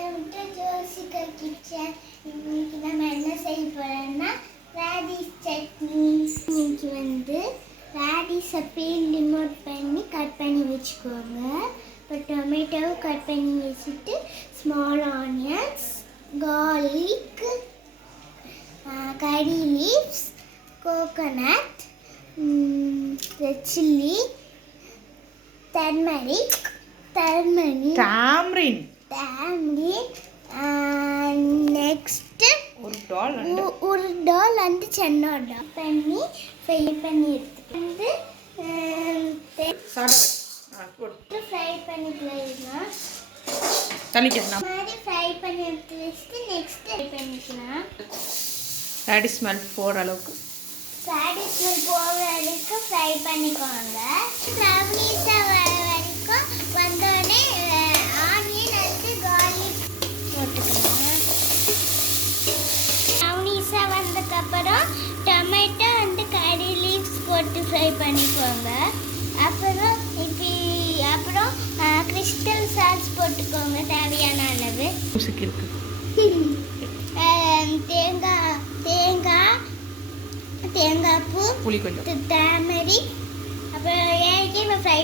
Welcome to Joshika kitchen. இன்னைக்கு நம்ம என்ன செய்ய போறோம்னா ராடிஷ் சட்னி. இன்னைக்கு ராடிஷை பீல் ரிமூவ் பண்ணி கட் பண்ணி வச்சுக்கோங்க. இப்போ டொமேட்டோவை கட் பண்ணி வச்சுட்டு small onions, garlic, curry leaves, coconut, red chilli, turmeric, tamarind, next urudal and chenna dal பண்ணி ஃப்ரை பண்ணி எடுத்துட்டு ஃப்ரை பண்ணிக்கலாம். தனிக்கலாம் மாதிரி ஃப்ரை பண்ணி எடுத்து வச்சுட்டு நெக்ஸ்ட் ஃப்ரை பண்ணிக்கலாம். ராடிஷ் ஸ்மெல் போற அளவுக்கு ஃப்ரை பண்ணிக்கோங்க. ப்ரௌனிஸா வர வரைக்கும் வந்தோடனே ஆனியன் அண்ட் கார்லிக் போட்டுக்கலாம். ப்ரௌனிஸா வந்ததுக்கப்புறம் டொமேட்டோ அண்ட் கறி லீவ்ஸ் போட்டு ஃப்ரை பண்ணிக்கோங்க. அப்புறம் கிறிஸ்டல் சாஸ் போட்டுக்கோங்க தேவையான அளவு. தேங்காய் பூ, புளி கொஞ்சம், டர்மரிக், அப்புறம் ஏற்கனவே ஃப்ரை